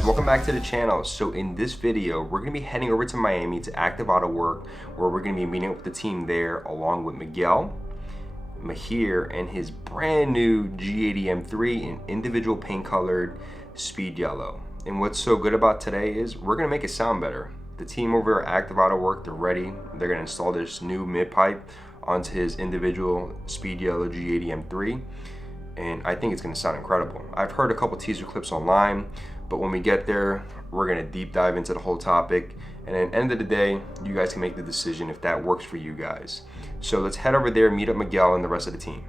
guys, welcome back to the channel. So in this video, we're going to be heading over to Miami to Active Autowerke, where we're going to be meeting up with the team there along with Miguel, Mihir, and his brand new G80 M3 in individual paint colored speed yellow. And what's so good about today is we're going to make it sound better. The team over at Active Autowerke, they're ready. They're going to install this new mid-pipe onto his individual speed yellow G80 M3. And I think it's going to sound incredible. I've heard a couple teaser clips online, but when we get there, we're going to deep dive into the whole topic. And at the end of the day, you guys can make the decision if that works for you guys. So let's head over there, meet up Miguel and the rest of the team.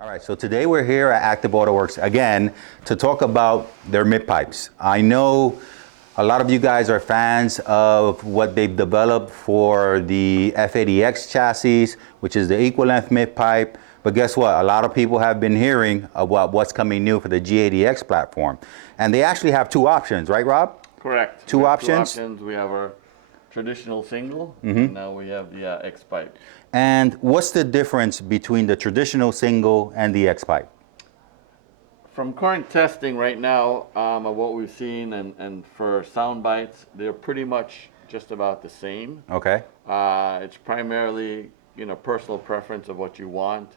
All right, so today we're here at Active Autowerke again to talk about their mid-pipes. I know a lot of you guys are fans of what they've developed for the F80X chassis, which is the equal length mid-pipe. But guess what? A lot of people have been hearing about what's coming new for the G80X platform. And they actually have two options, right, Rob? Correct. Two options? Two options. We have our traditional single, and now we have the X pipe. And what's the difference between the traditional single and the X pipe? From current testing right now, of what we've seen, and for sound bites, they're pretty much just about the same. Okay. It's primarily, personal preference of what you want.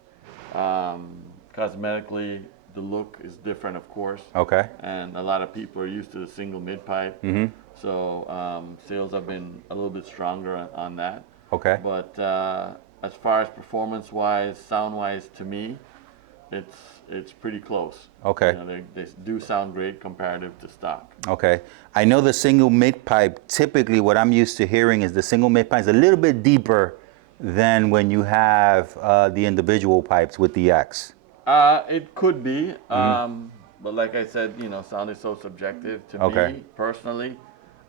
Cosmetically, the look is different, of course. Okay. And a lot of people are used to the single mid-pipe. So sales have been a little bit stronger on that. Okay. But as far as performance-wise, sound-wise, to me, it's pretty close. Okay. They do sound great comparative to stock. Okay. I know the single mid-pipe, typically what I'm used to hearing is the single mid-pipe is a little bit deeper than when you have the individual pipes with the X. It could be, but like I said, sound is so subjective. To me, personally,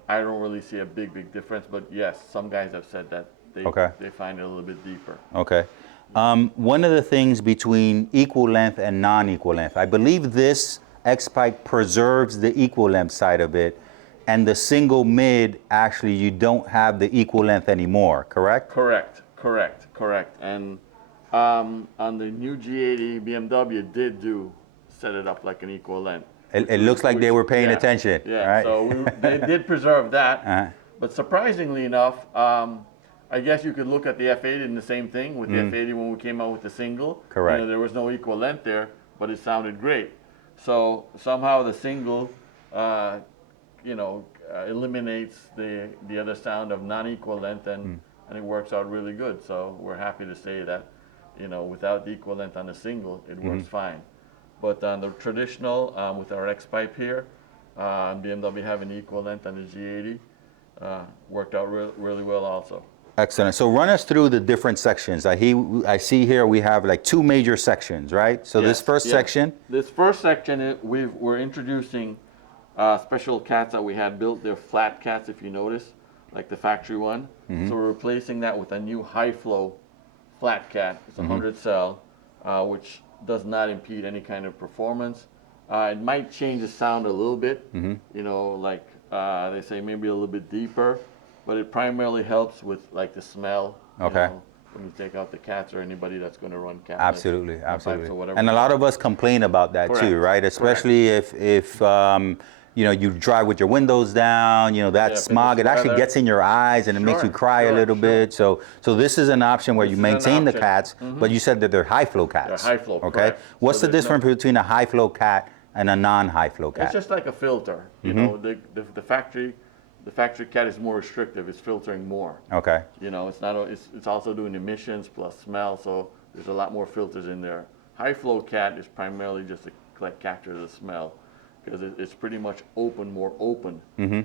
I don't really see a big difference, but yes, some guys have said that they find it a little bit deeper. Okay. One of the things between equal length and non-equal length, I believe this X pipe preserves the equal length side of it, and the single mid, actually, you don't have the equal length anymore, correct? Correct. And on the new G80, BMW did set it up like an equal length. It looks like they were paying attention. Yeah, right? So they did preserve that. But surprisingly enough, I guess you could look at the F80 and the same thing with the F80 when we came out with the single. Correct. There was no equal length there, but it sounded great. So somehow the single, eliminates the other sound of non-equal length, and it works out really good. So we're happy to say that, without the equal length on the single, it works fine. But on the traditional, with our X pipe here, BMW having equal length on the G80, worked out really well also. Excellent. So run us through the different sections. I see here we have like two major sections, right? So this first section. This first section, we're introducing special cats that we had built. They're flat cats, if you notice, like the factory one. So we're replacing that with a new high flow flat cat. It's a 100 cell, which does not impede any kind of performance. It might change the sound a little bit, like they say maybe a little bit deeper, but it primarily helps with like the smell. Okay. When you take out the cats or anybody that's going to run cats. Absolutely. And a lot of us complain about that too, right? Especially if you drive with your windows down, that smog, it actually gets in your eyes and it makes you cry a little bit. So this is an option where you maintain the cats, but you said that they're high flow cats. They're high flow, okay? Correct. What's the difference between a high flow cat and a non-high flow cat? It's just like a filter. The factory cat is more restrictive. It's filtering more. Okay. It's also doing emissions plus smell, so there's a lot more filters in there. High flow cat is primarily just to capture the smell, because it's pretty much more open.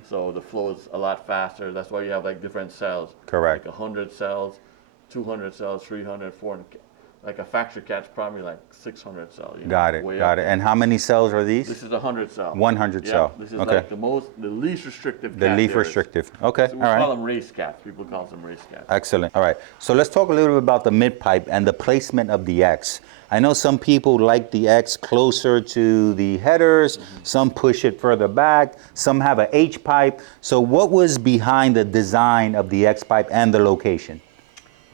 So the flow is a lot faster. That's why you have like different cells. Correct. Like 100 cells, 200 cells, 300, 400. Like a factory cat's probably like 600 cells. Got it. And how many cells are these? This is 100 cell. 100 cell. This is like the least restrictive cat. The least restrictive. Okay. So we call them race cats. People call them race cats. Excellent. All right. So let's talk a little bit about the mid-pipe and the placement of the X. I know some people like the X closer to the headers. Some push it further back. Some have an H pipe. So what was behind the design of the X pipe and the location?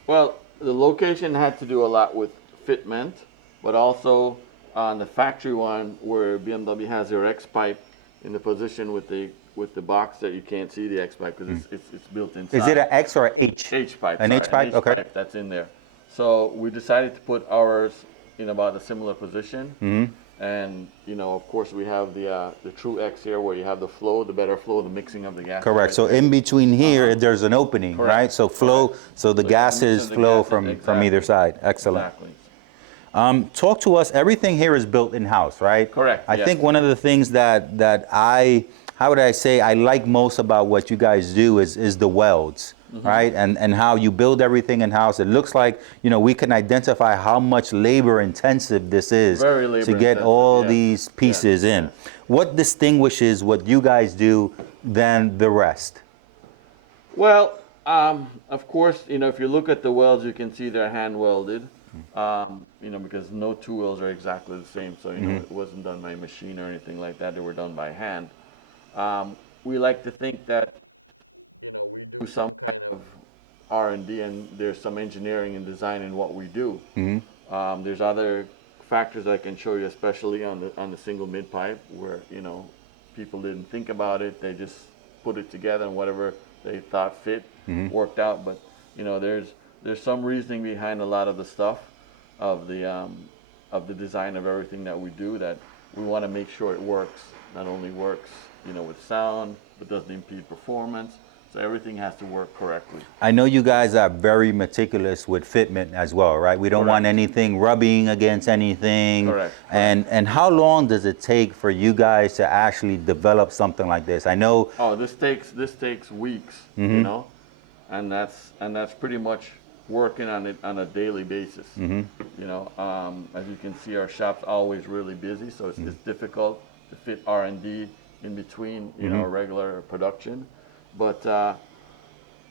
Well, the location had to do a lot with fitment, but also on the factory one where BMW has their X pipe, in the position with the box that you can't see the X pipe because it's built inside. Is it an X or an H? H pipe. An H pipe? Okay. Pipe that's in there. So we decided to put ours in about a similar position. And of course, we have the true X here, where you have the flow, the better flow, the mixing of the gas. Correct. So in between here, there's an opening, Correct. right? So flow, so the gases flow from either side. Excellent. Exactly. Talk to us. Everything here is built in-house, right? Correct, I yes. think one of the things that how would I say, I like most about what you guys do is the welds, right? And how you build everything in-house. It looks like, we can identify how much labor intensive this is Very labor to get intensive, all yes. these pieces in. Yes. What distinguishes what you guys do than the rest? Well, of course, if you look at the welds, you can see they're hand welded. Because no two welds are exactly the same. So, it wasn't done by machine or anything like that. They were done by hand. We like to think that through some kind of R&D, and there's some engineering and design in what we do. There's other factors I can show you, especially on the single mid pipe, where people didn't think about it. They just put it together, and whatever they thought fit worked out. But there's some reasoning behind a lot of the stuff of the design of everything that we do, that we want to make sure it works. Not only works, with sound, but doesn't impede performance. So everything has to work correctly. I know you guys are very meticulous with fitment as well, right? We don't want anything rubbing against anything. Correct. And how long does it take for you guys to actually develop something like this? I know. Oh, this takes weeks, and that's pretty much working on it on a daily basis. As you can see, our shop's always really busy, so it's difficult to fit R&D in between, regular production. But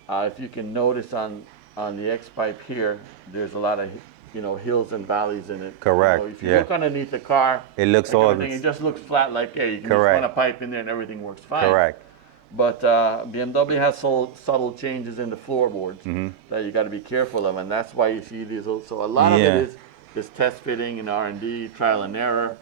if you can notice on the X pipe here, there's a lot of hills and valleys in it. Correct. If you look underneath the car, it looks like everything, it just looks flat. Like, hey, you can just run a pipe in there and everything works fine. Correct. But BMW has subtle changes in the floorboards that you got to be careful of, and that's why you see these. So a lot of it is test fitting and R&D, trial and error.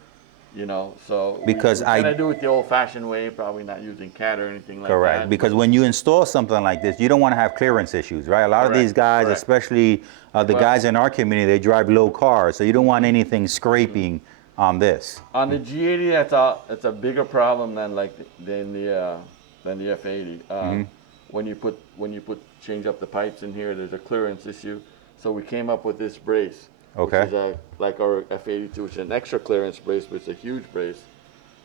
So because we're gonna do it the old-fashioned way, probably not using CAD or anything like that. Correct, because when you install something like this, you don't want to have clearance issues, right? A lot of these guys, especially the guys in our community, they drive low cars, so you don't want anything scraping on this. On the G80, that's a bigger problem than the F80. When you change up the pipes in here, there's a clearance issue. So we came up with this brace. Okay. Which is like our F82, which is an extra clearance brace, but it's a huge brace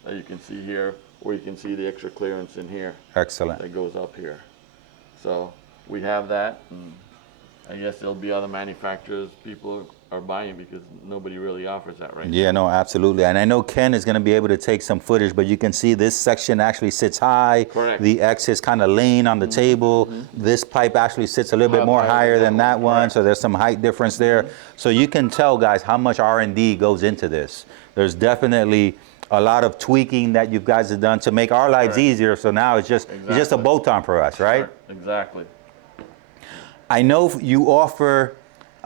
that you can see here, or you can see the extra clearance in here. Excellent. That goes up here. So we have that. And I guess there'll be other manufacturers people are buying because nobody really offers that right now. Yeah, no, absolutely. And I know Ken is going to be able to take some footage, but you can see this section actually sits high. Correct. The X is kind of laying on the table. This pipe actually sits a little bit more higher than that one, so there's some height difference there. So you can tell, guys, how much R&D goes into this. There's definitely a lot of tweaking that you guys have done to make our lives easier. So now it's just a bolt on for us, right? Exactly. I know you offer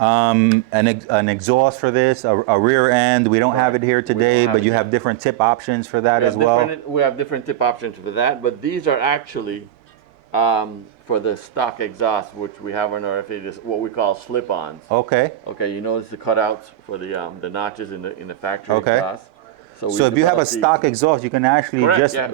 an exhaust for this, a rear end. We don't have it here today, but you have different tip options for that as well. We have different tip options for that, but these are actually for the stock exhaust, which we have on our F80, what we call slip-ons. Okay. Okay, you notice the cutouts for the notches in the factory exhaust. So if you have a stock exhaust, you can actually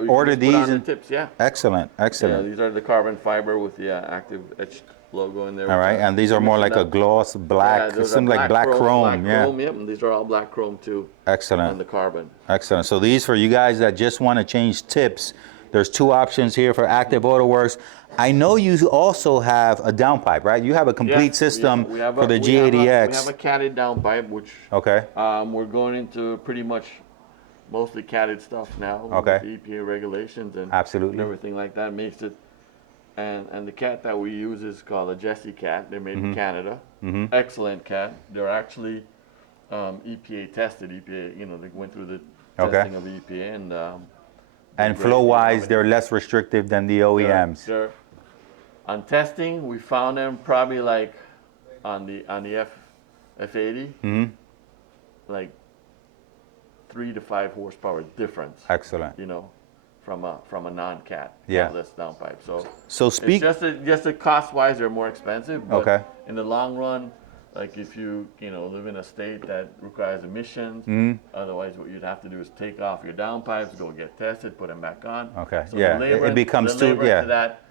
order these and tips. Excellent, excellent. Yeah, these are the carbon fiber with the Active etched logo in there. All right, and these are more like a gloss black. Yeah, it seems like black chrome. Yep, and these are all black chrome too. Excellent. On the carbon. Excellent. So these for you guys that just want to change tips. There's two options here for Active Autowerks. I know you also have a downpipe, right? You have a complete system for the G80X. We have a catted downpipe, which we're going into pretty much mostly catted stuff now. Okay. With the EPA regulations and everything like that makes it. And the cat that we use is called a Jessie cat. They're made in Canada. Excellent cat. They're actually EPA tested. EPA, they went through the testing of the EPA and flow-wise, they're less restrictive than the OEMs. On testing, we found them probably like on the F80, like 3 to 5 horsepower difference. Excellent. from a non-cat Yeah. catless downpipe. So speak. It's just a cost-wise, they're more expensive. But Okay. in the long run, like if you live in a state that requires emissions, otherwise what you'd have to do is take off your downpipes, go get tested, put them back on. Okay. So Yeah. the labor, It becomes the too. labor Yeah. to that,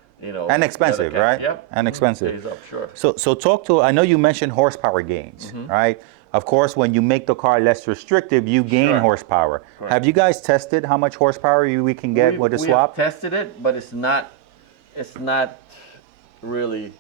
And expensive, the other right? Yep. And expensive. Pays up, sure. So talk to. I know you mentioned horsepower gains, right? Of course, when you make the car less restrictive, you gain Sure. horsepower. Correct. Have you guys tested how much horsepower we can get with the We swap? have tested it, but it's not really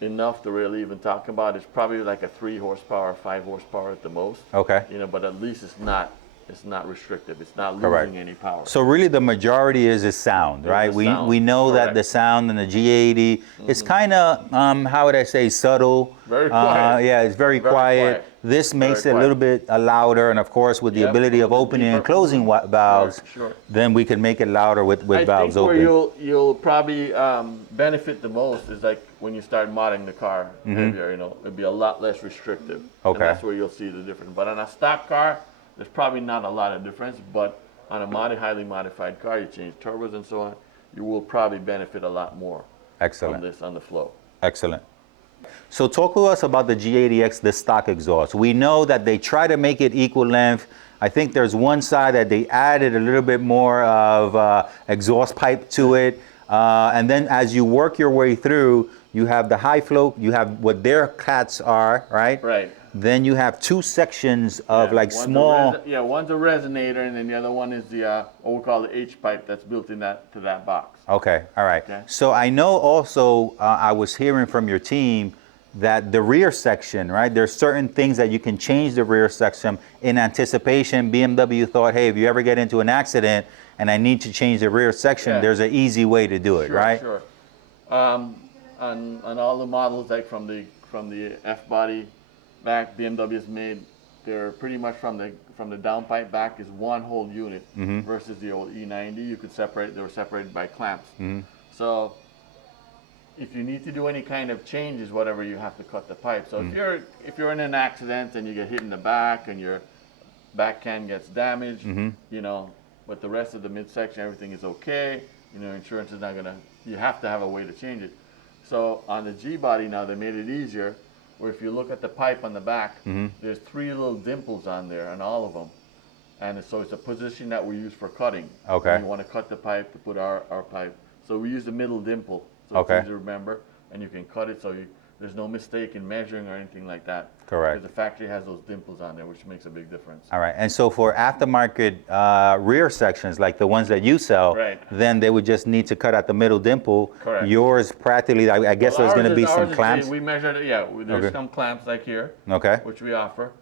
enough to really even talk about. It's probably like a 3 horsepower, 5 horsepower at the most. Okay. But at least it's not restrictive. It's not Correct. losing any power. So really, the majority is sound, Yeah, right? the We sound. know that Correct. the sound in the G80 is kind of how would I say subtle? Very quiet. Yeah, it's very, Very quiet. quiet. This makes Very it a little quiet. bit louder, and of course, with the Yep, ability of a little bit opening and deeper. closing valves, Sure. then we can make it louder with I valves think where open. you'll probably benefit the most is like when you start modding the car heavier. It'll be a lot less restrictive. Mm-hmm. Okay. And that's where you'll see the difference. But on a stock car, there's probably not a lot of difference. But on a highly modified car, you change turbos and so on, you will probably benefit a lot more from Excellent. this on the flow. Excellent. So talk to us about the G80X, the stock exhaust. We know that they try to make it equal length. I think there's one side that they added a little bit more of exhaust pipe to it. And then as you work your way through, you have the high flow, you have what their cats are, right? Right. Then you have 2 sections of Yeah, like one's a small. one's a resonator, and then the other one is the what we call the H pipe that's built in to that box. Okay, all right. Okay. So I know also, I was hearing from your team that the rear section, right? There's certain things that you can change the rear section in anticipation. BMW thought, hey, if you ever get into an accident and I need to change the rear section, Yeah. there's an easy way to do it, Sure, right? Sure. On all the models, like from the F body back, BMW's made. They're pretty much from the downpipe back is one whole unit versus the old E90. You could separate. They were separated by clamps. So if you need to do any kind of changes, whatever, you have to cut the pipe. So if you're in an accident and you get hit in the back and your back can gets damaged, but the rest of the midsection, everything is okay. Insurance is not gonna. You have to have a way to change it. So on the G body now, they made it easier. Where if you look at the pipe on the back, there's 3 little dimples on there, on all of them, and so it's a position that we use for cutting. Okay. When you want to cut the pipe to put our pipe, so we use the middle dimple, so Okay. it's easy to remember, and you can cut it so there's no mistake in measuring or anything like that. Correct. Because the factory has those dimples on there, which makes a big difference. All right, and so for aftermarket rear sections, like the ones that you sell, Right. then they would just need to cut out the middle dimple. Correct. Yours practically, I guess Well, there's going to ours be is- some ours is- clamps. We measured it, yeah. There's Okay. some clamps like here, Okay. which we offer,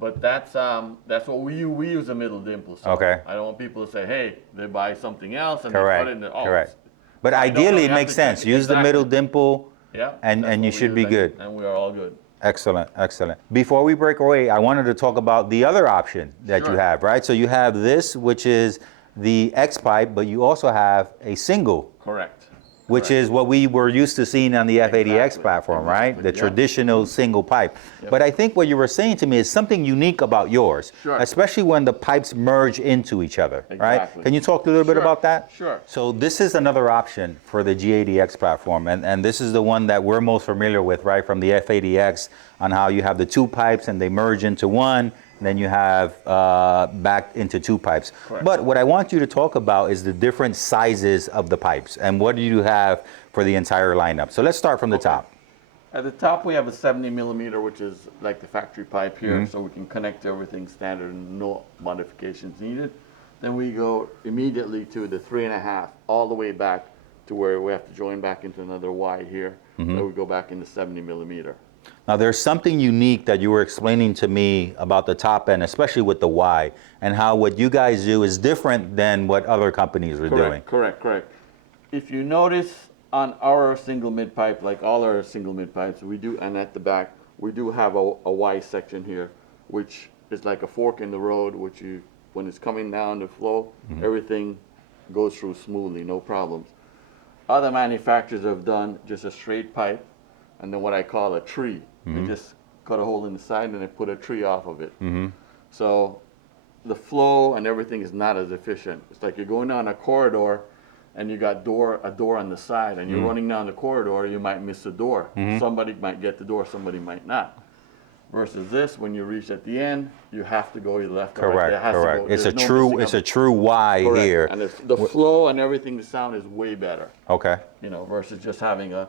but that's what we use a middle dimple. So Okay. I don't want people to say, hey, they buy something else and Correct. they cut it in the, oh, Correct. But I don't know, ideally, you it have makes to check sense. it. Use the middle Exactly. dimple, yeah, and that's you what we should be use, good. and we are all good. Excellent, excellent. Before we break away, I wanted to talk about the other option that you Sure. have, right? So you have this, which is the X pipe, but you also have a single, Correct. which Correct. is what we were used to seeing on the F80X Exactly, platform, right? exactly, The yeah. traditional single pipe. Yep. But I think what you were saying to me is something unique about yours, Sure. especially when the pipes merge into each other, right? Exactly. Can you talk a little bit Sure, about that? sure. So this is another option for the G80X platform, and this is the one that we're most familiar with, right, from the F80X, on how you have the 2 pipes and they merge into one, and then you have back into 2 pipes. Correct. But what I want you to talk about is the different sizes of the pipes, and what do you have for the entire lineup. So let's start from the top. At the top, we have a 70 millimeter, which is like the factory pipe here, so we can connect everything standard and no modifications needed. Then we go immediately to the 3.5, all the way back to where we have to join back into another Y here. Then we go back into 70 millimeter. Now, there's something unique that you were explaining to me about the top end, especially with the Y, and how what you guys do is different than what other companies are doing. Correct. If you notice on our single mid pipe, like all our single mid pipes, we do, and at the back, we do have a Y section here, which is like a fork in the road, which when it's coming down the flow, everything goes through smoothly, no problems. Other manufacturers have done just a straight pipe, and then what I call a tree. They just cut a hole in the side and they put a tree off of it. So the flow and everything is not as efficient. It's like you're going down a corridor and you got a door on the side, and you're running down the corridor, you might miss the door. Somebody might get the door, somebody might not. Versus this, when you reach at the end, you have to go either left or right. Correct. It's a true Y correct. here. And the flow and everything, the sound is way better. Okay. You know, versus just having a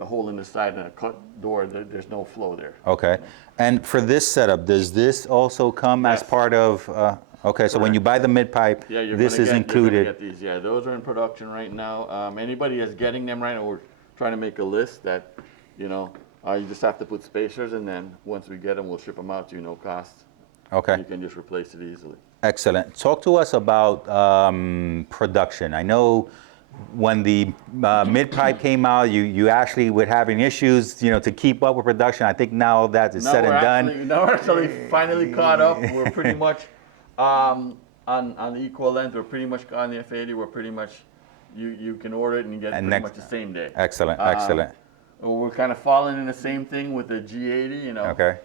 hole in the side and a cut door. There's no flow there. Okay. And for this setup, does this also come as part of? Okay, so when you buy the mid-pipe, this is included. You're gonna get these. Yeah, those are in production right now. Anybody that's getting them right now, we're trying to make a list that, you know, you just have to put spacers, and then once we get them, we'll ship them out to you, no cost. Okay. You can just replace it easily. Excellent. Talk to us about production. I know when the mid-pipe came out, you actually were having issues, you know, to keep up with production. I think now that is said and done. Now we're actually finally caught up. We're pretty much on the equal length. We're pretty much on the F80. We're pretty much, you can order it and you get it pretty much the same day. Excellent, excellent. We're kind of falling in the same thing with the G80, you know. Okay.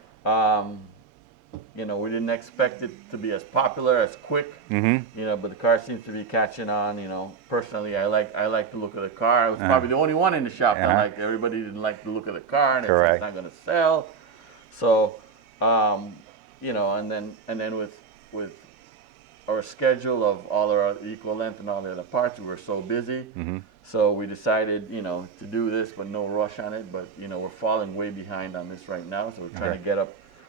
You know, we didn't expect it to be as popular, as quick, you know, but the car seems to be catching on, you know. Personally, I like the look of the car. I was probably the only one in the shop that liked. Everybody didn't like the look of the car, and it's not going to sell. So, you know, and then with our schedule of all our equal length and all the other parts, we were so busy. So we decided, you know, to do this, but no rush on it. But, you know, we're falling way behind on this right now. So we're trying to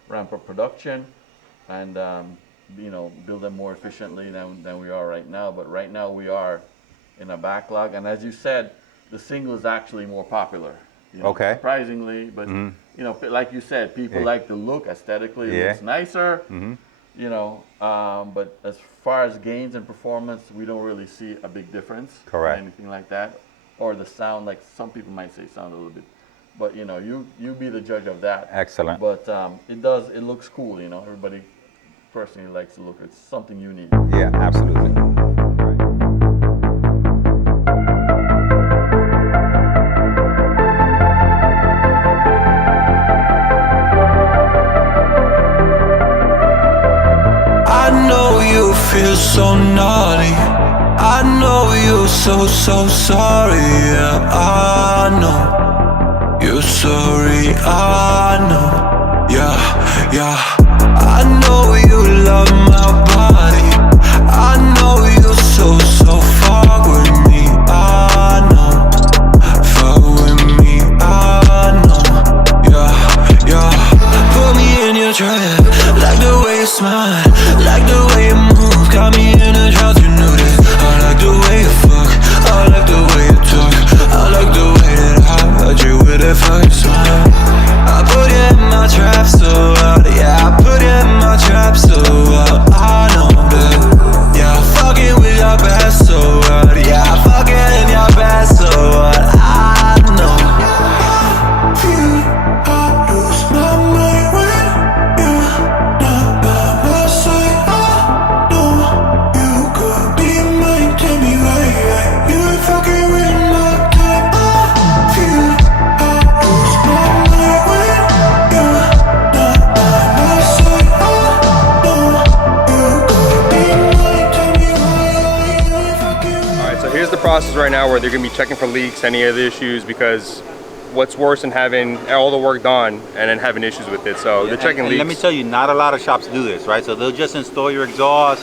ramp up production and, you know, build them more efficiently than we are right now. But right now we are in a backlog. And as you said, the single is actually more popular. You know, surprisingly, but, you know, like you said, people like the look aesthetically. It looks nicer. You know, but as far as gains and performance, we don't really see a big difference or anything like that. Or the sound, like some people might say sound a little bit, but you know, you be the judge of that. Excellent. But it looks cool, you know. Everybody personally likes the look. It's something unique. Yeah, absolutely. Feel so naughty. I know you're so sorry. Yeah, I know you're sorry. I know. Yeah. I know you love my body. I know you're so far with me. I know, far with me. I know. Yeah. Put me in your trap. Like the way you smile. Like the way you move. Got me in a trance, you knew that. I like the way you fuck, I like the way you talk, I like the way that I hurt you with that fucking smile. I put you in my trap so out, yeah, I put you in my trap so out. I know that, yeah, I'm fucking with your best so out, yeah, I'm fucking in your best so out. I know. I lose my mind when you're not by my side. Process right now where they're going to be checking for leaks, any other issues, because what's worse than having all the work done and then having issues with it. So they're checking leaks. Let me tell you, not a lot of shops do this, right? So they'll just install your exhaust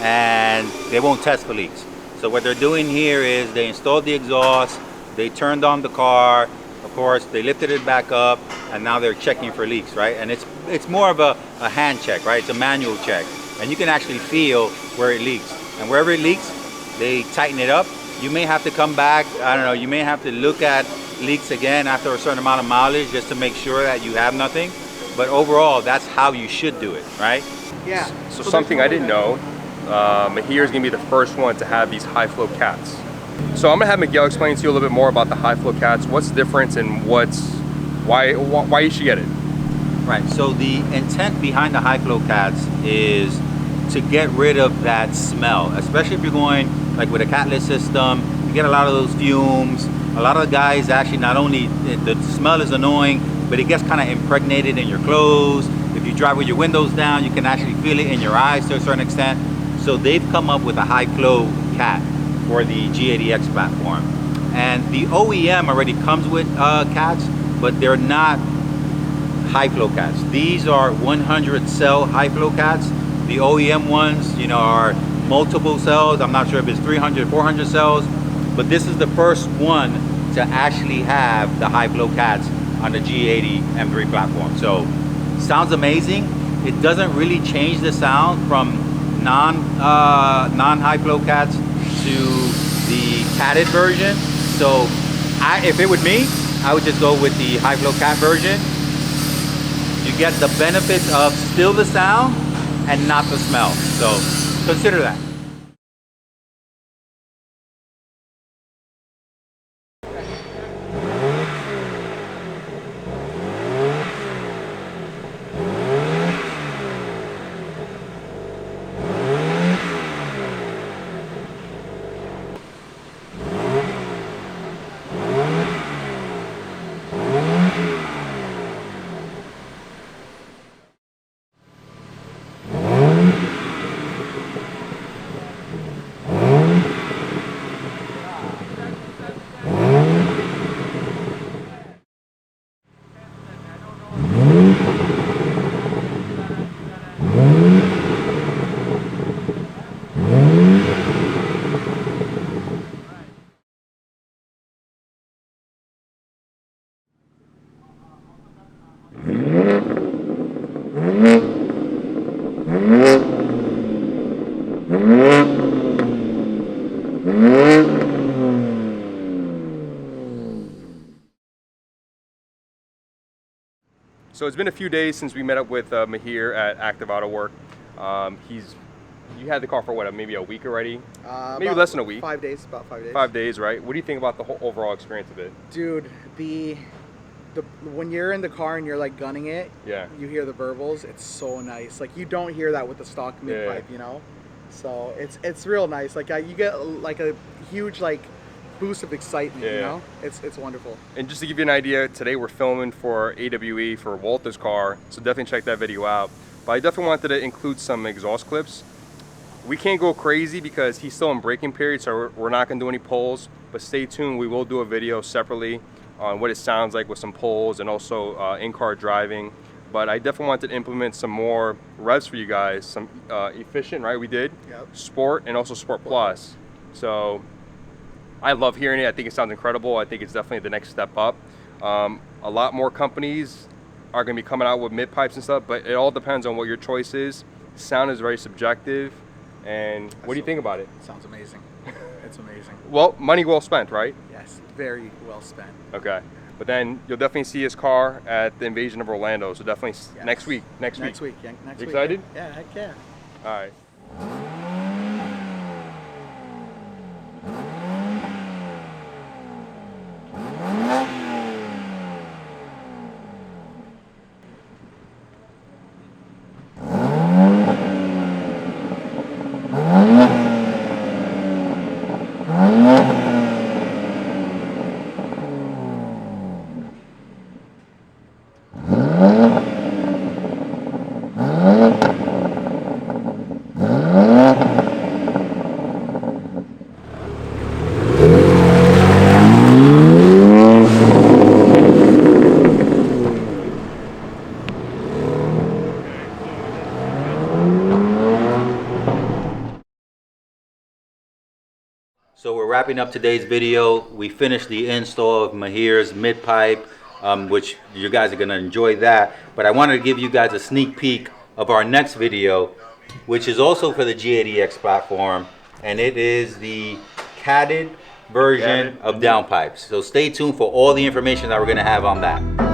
and they won't test for leaks. So what they're doing here is they installed the exhaust, they turned on the car, of course, they lifted it back up, and now they're checking for leaks, right? And it's more of a hand check, right? It's a manual check. And you can actually feel where it leaks. And wherever it leaks, they tighten it up. You may have to come back, I don't know, you may have to look at leaks again after a certain amount of mileage just to make sure that you have nothing. But overall, that's how you should do it, right? Yeah. So something I didn't know, Mihir is going to be the first one to have these high flow cats. So I'm going to have Miguel explain to you a little bit more about the high flow cats, what's the difference and why you should get it. Right, so the intent behind the high flow cats is to get rid of that smell, especially if you're going like with a catless system. You get a lot of those fumes. A lot of the guys actually, not only the smell is annoying, but it gets kind of impregnated in your clothes. If you drive with your windows down, you can actually feel it in your eyes to a certain extent. So they've come up with a high flow cat for the G80X platform. And the OEM already comes with cats, but they're not high flow cats. These are 100 cell high flow cats. The OEM ones, you know, are multiple cells. I'm not sure if it's 300, 400 cells, but this is the first one to actually have the high flow cats on the G80 M3 platform. So sounds amazing. It doesn't really change the sound from non-high flow cats to the catted version. So if it were me, I would just go with the high flow cat version. You get the benefits of still the sound and not the smell. So consider that. So it's been a few days since we met up with Mihir at Active Autowerke. You had the car for what, maybe a week already? Maybe less than a week. 5 days, about 5 days. 5 days, right? What do you think about the whole overall experience of it? Dude, when you're in the car and you're like gunning it, yeah, you hear the burbles. It's so nice. Like you don't hear that with the stock mid-pipe, you know. So it's real nice. Like you get like a huge like boost of excitement, you know. It's wonderful. And just to give you an idea, today we're filming for AWE for Walter's car, so definitely check that video out. But I definitely wanted to include some exhaust clips. We can't go crazy because he's still in braking period, so we're not going to do any pulls. But stay tuned, we will do a video separately on what it sounds like with some pulls and also in-car driving. But I definitely wanted to implement some more revs for you guys, some efficient, right? We did Sport and also Sport Plus. So I love hearing it. I think it sounds incredible. I think it's definitely the next step up. A lot more companies are going to be coming out with mid-pipes and stuff, but it all depends on what your choice is. Sound is very subjective. And what do you think about it? Sounds amazing. It's amazing. Well, money well spent, right? Yes, very well spent. Okay. But then you'll definitely see his car at the Invasion of Orlando. So definitely next week. Next week. Yeah, next week. Excited? Yeah, heck yeah. All right. So we're wrapping up today's video. We finished the install of Mihir's mid-pipe, which you guys are going to enjoy that. But I wanted to give you guys a sneak peek of our next video, which is also for the G80X platform, and it is the catted version of downpipes. So stay tuned for all the information that we're going to have on that.